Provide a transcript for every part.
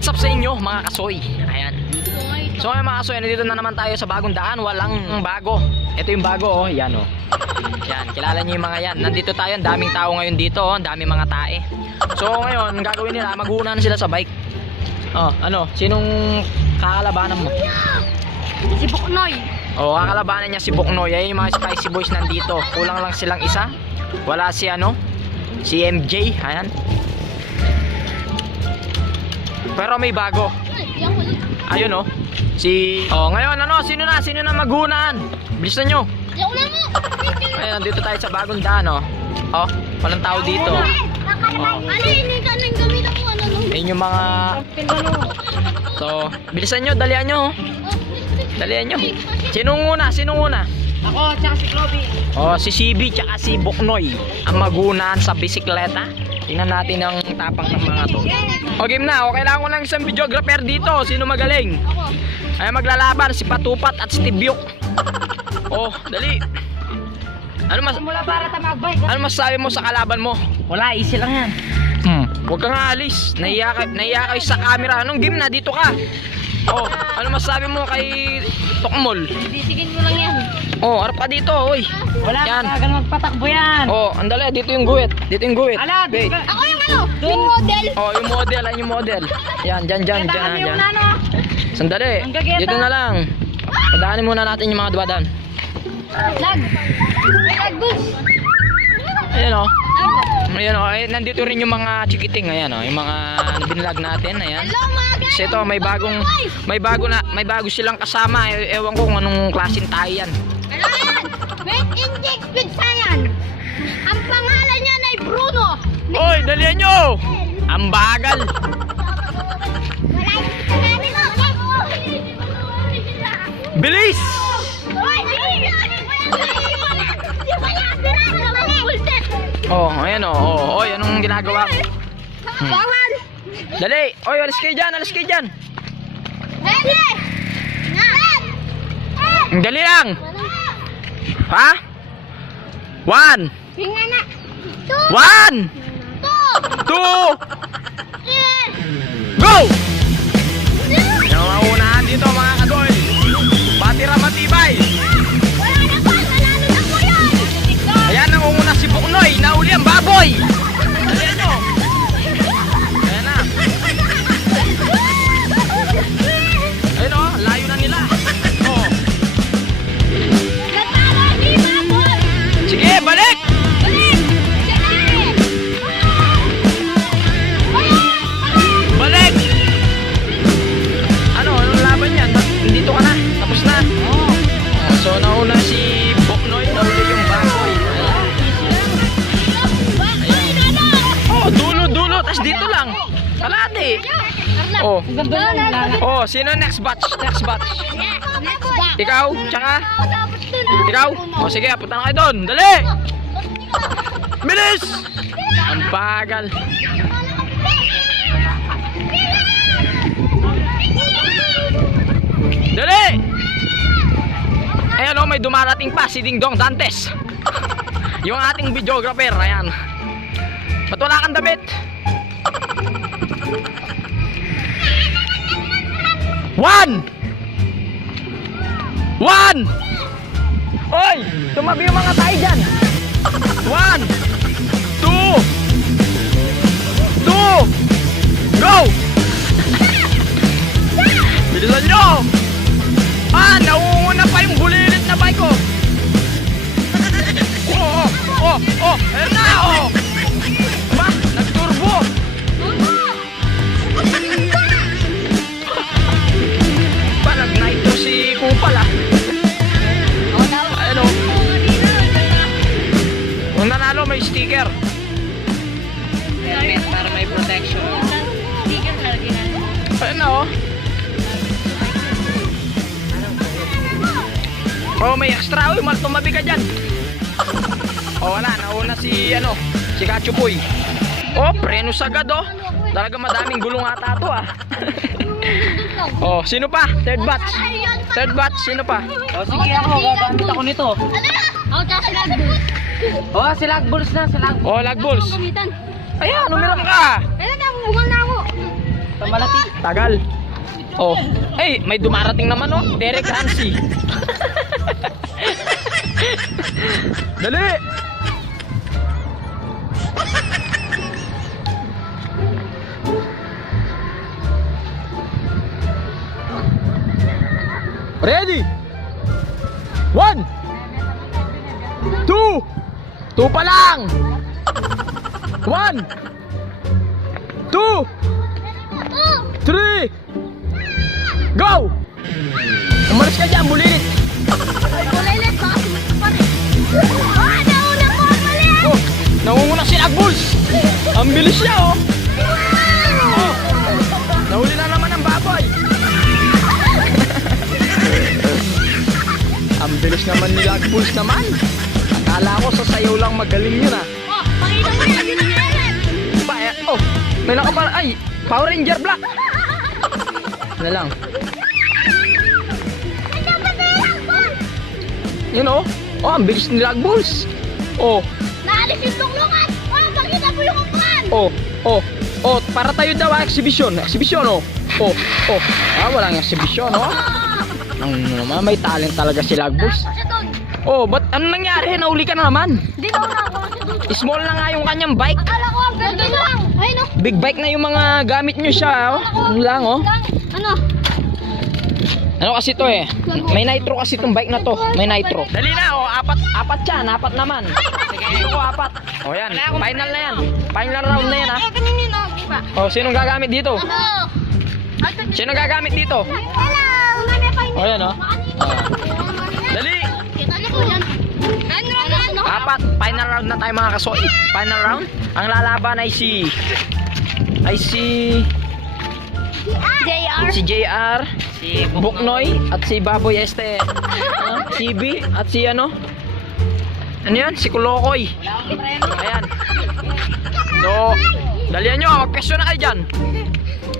What's up sa inyo mga kasoy? Ayan. So ngayon mga kasoy, nandito na naman tayo sa bagong daan. Walang bago. Ito yung bago oh. Yan oh. Yan, kilala niyo yung mga yan. Nandito tayo, ang daming tao ngayon dito oh. Ang daming mga tae. So ngayon, ang gagawin nila, mag-uuna na sila sa bike. Oh, ano? Sinong kakalabanan mo? Si Buknoy. Oh, kakalabanan niya si Buknoy. Ay yung mga Spicy Boys nandito. Kulang lang silang isa. Wala si ano? Si MJ. Ayan. Pero may bago. Ayun oh. Ngayon ano, sino na magunan? Bilisan nyo. Ayun, nandito tayo sa bagong daan oh. Oh, walang tao dito. Ayun yung mga So, bilisan nyo, dalian nyo. Dalian nyo. Sinong una? Ako, tsaka si Clovy. Oh, si CB tsaka si Buknoy ang magunan sa bisikleta. Tingnan natin ang tapang ng mga to. O game na, o kailangan ko ng isang videographer dito. Sino magaling? Ay maglalaban si Patupat at si Tibyok. Oh, dali. Mula para magbike. Ano masasabi mo sa kalaban mo? Wala, easy lang yan. Huwag kang aalis. Nahiya kayo sa camera. Anong game na? Dito ka. Oh, ano masasabi mo kay Tokmol? Disigin mo lang yan. Oh, harap ka dito, oy. Wala Yan. ka kagad magpatakbo yan. Oh, andali, dito yung guwit. Ala, Wait. ako yung ano? Yung model. Oh, yung model, ayun yung model. Yan, dyan. Yung nano. Sandali. Ang gageta. Dito na lang. Padaanin muna natin yung mga duwadaan. Lag boost. Ayan oh. Ayan oh, ay, nandito rin yung mga chikiting, ayan oh, yung mga binlag natin, ayan. Kasi ito, may bago silang kasama. Ewan ko kung anong klaseng tayo yan. Wait, inject with science. Ang pangalan niya ay Bruno. Oy, dalian nyo! Ang bagal. Bilis! Oh, ayan oh. Oh, oy, anong ginagawa ko? Bawal. Dali! Oy, alis kayo dyan! Ready? Ang dali lang! Ha? 1 Hinga na. 1 2 Go! Yung mga unahan dito mga kadoy. Batira matibay. Wala na pa, nanalo na ko yan. Ayan, nangunguna si Buknoy. Nauli ang baboy. Dalian nyo. Ayan na. Ayun o, layo na nila. Oh. Natawa si Baboy. Sige, balik. Balik. Anong laban yan? Dito ka na. Tapos na. So, nauna si Buknoy. Nauli yung baboy. Oh, dulo. Tapos dito lang. Kalate. Oh. Oh, sino next batch? Ikaw? Tsaka? Ikaw? O sige, punta na kayo doon. Dali! Bilis! Ang bagal. Dali! Ayan o, may dumarating pa si Ding Dong Dantes. Yung ating videographer. Ayan. Ba't wala kang damit? 1 Oy! Tumabi yung mga tayo dyan. 1 2 Go! Bilisan nyo! Nauuna pa yung bulilit na bike ko. Ayan na, ba? Nagturbo. Ba, nag-nitro si Kupal ah. Ayan o. Kung nanalo may sticker. Para may protection. Sticker na lagi na. Ayan na o. Oh, may extra. Uy, tumabi ka dyan. Oh, wala. Nauna si Kachupoy. Oh, preno sagad oh. Talaga madaming gulong ata to ah. Oh, sino pa? Third batch, sino pa? Oh, sige ako, gagamit ako nito. Ako tsaka si Lagbulls. Oh, si Lagbulls na, si Lagbulls. Oh, Lagbulls. Gamitan. Ayan, umiram ka. Ayun na, mukhang na ako. malati. Tagal. Oh. Eh, may dumarating naman oh. Derek Ramsey. Dali. Ready? 1 2 2 pa lang. 1 2 3 Go! Umalis ka dyan, bulilit. Ulilit ba? Nauna po, ulit! Oh, nangunguna si Bulls. Ang bilis niya, oh. Oh, nahuli na naman ang baboy. Ang bilis naman ni Bulls naman. Akala ko sa sayaw lang magaling yun, ah. Oh, pakita mo yan, dito na yan! Oh, may nakapal. Ay, Power Ranger Black. Na lang. Yun oh. Oh, ang bilis ni Bulls. Oh. Naalis yung tuklungan! Oh, pakita mo yung upuan! Oh, para tayo daw exhibition. Exhibition oh. Oh. Ah, walang exhibition oh. Ang naman may talent talaga si Bulls. Kasi doon, Oh, ba't ano nangyari? Nauli ka na naman. di na ako kasi doon. Small na nga yung kanyang bike. Akala ko ang ganda lang. Ayun no. Big bike na yung mga gamit nyo siya oh. Ano lang oh. Ano? Ano kasi to eh? May nitro kasi tong bike na to. May nitro. Dali na oh, apat yan, naman. Sige, ko apat. Oh yan, final na yan. Final round na yan ha. Kaninin no, di ba? Oh, sinong gagamit dito? Ano? Sinong gagamit dito? Hello! Mami pa yun. Oh yan oh. Dali! Kita niyo po yan. Ano? Apat, final round na tayo mga kasoy. Final round. Ang lalaban ay si JR. si JR, si Buknoy at si Baboy Este. Si B at si ano? Ano yan? Si Kulokoy. Ayan. So, dalihan nyo, magpwesto na kayo dyan.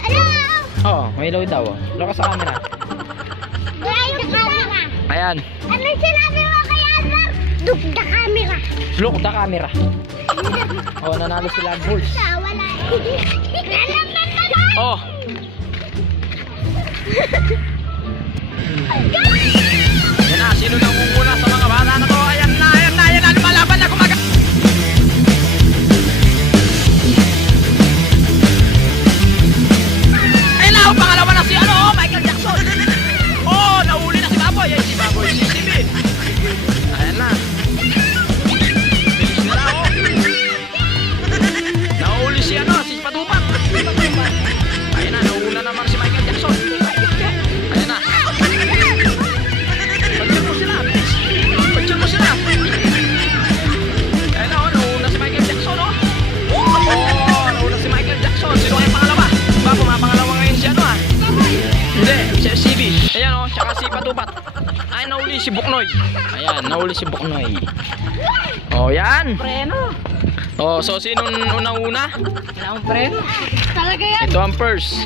Hello! Oh, may ilaw daw. Ilaw ka sa camera. Right the camera. Ayan. Ano sinabi mo kay Azar? Look the camera. Look the camera. Oh, nanalo sila Bulls. Wala. Oh. Yan na, sino nang mumuna sa mga bata na to? Ayan na, lumalaban na kumaga. Ayun na, oh, pangalawa na si ano, oh, Michael Jackson. Oh, nahuli na si Baboy. Ayan si Baboy, si CB. Ayan na. Bilis nila, oh. Nahuli si ano, si Patupat. Ayan na, nauna naman si Michael Jackson. Ayan na. Pagyan mo sila, bilis. Pagyan mo sila. Ayan na, oh, nauna si Michael Jackson, oh. Oh, nauna si Michael Jackson. Sino kaya pangalawa? Ba, pumapangalawa ngayon si ano, ah. Hindi, si CB. Ayan, oh, tsaka si Patupat. Ay, nahuli si Buknoy. Ayan, nahuli si Buknoy. Oh, yan. Preno. Oh, so sino una-una? Kailangan preno. Talaga yan. Ito ang first.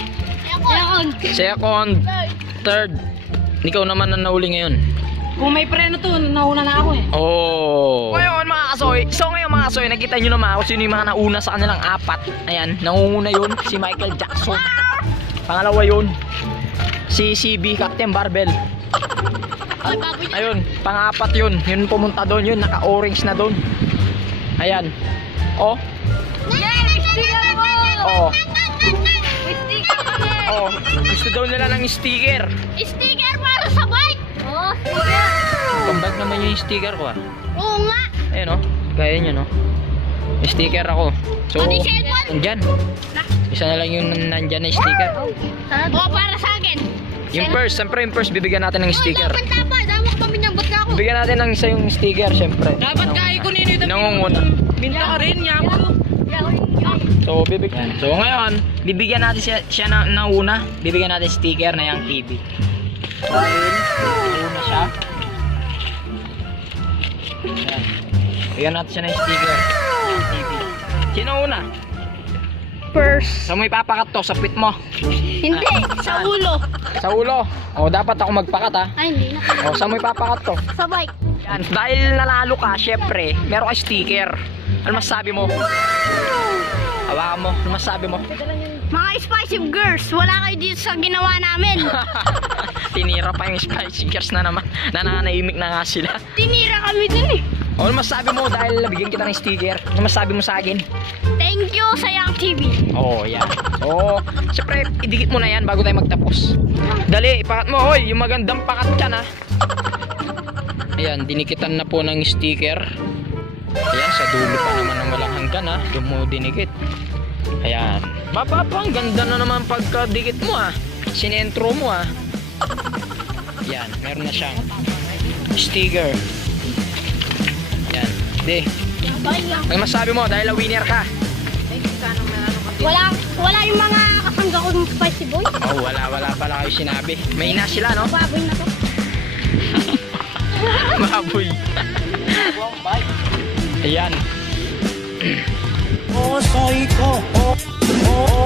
Second, third. Ikaw naman ang nahuli ngayon. Kung may preno to, nauna na ako eh. Oh. Ngayon mga kasoy. So ngayon mga kasoy, nakita nyo naman kung sino yung mga nauna sa kanilang apat. Ayan, nangunguna yun, si Michael Jackson. Pangalawa yun, si CB, Captain Barbell. Ayun, pang-apat yun. Yun pumunta doon, yun naka-orange na doon. Ayan. Oh. Oh. Oh, gusto daw nila ng sticker. Sticker para sa bike. Oh, sticker. Pambag naman yung sticker ko ah. Oo nga. Ayun oh, gaya nyo no. May sticker ako. So, Pati cellphone. nandyan. Isa na lang yung nandyan na sticker. Oo, para sa akin. Yung purse, siyempre yung purse, bibigyan natin ng sticker. Dapat tapos, dapat kami nabot na ako. Bibigyan natin ng isa yung sticker, siyempre. Dapat kaya ko nino ito. Nangunguna. Minta ka rin, yaku. So, bibigyan. So, ngayon, bibigyan natin siya na una. Bibigyan natin sticker na yung TV. Dahil, una siya. Ayan. Bigyan natin siya ng sticker. TV. Sino una? First. Sa mo ipapakat to, sa pit mo. Hindi, sa ulo. Sa ulo. O, dapat ako magpakat ha. Ay, hindi na. O, sa mo ipapakat to. Sa bike. Yan. Dahil nanalo ka, syempre, meron ka sticker. Ano masasabi mo? Hawakan mo. Ano masasabi mo? Ito lang yung Mga spicy girls, wala kayo dito sa ginawa namin. Tinira pa yung Spicy Girls na naman. Nananahimik na nga sila. Tinira kami dun eh. O, ano masasabi mo dahil nabigyan kita ng sticker? Ano masasabi mo sa akin? Thank you sa Yang TV. Oo, yan. Oo, siyempre, idikit mo na yan bago tayo magtapos. Dali, ipakat mo. Hoy, yung magandang pakat yan, ha. Ayan, dinikitan na po ng sticker. Ayan, sa dulo pa naman ng walang hanggan, ha. Doon mo dinikit. Ayan. Baba pa, ang ganda na naman pagkadikit mo, ha. Sinentro mo, ha. Ayan, meron na siyang sticker. Ayan, di. Ano masabi mo dahil winner ka? Wala yung mga kasangga ko ng spicy boy. Oh, wala pala kayo sinabi. May ina sila, no? Baboy na to. Baboy. Ayan. Oh, soy ko. Oh, oh, oh.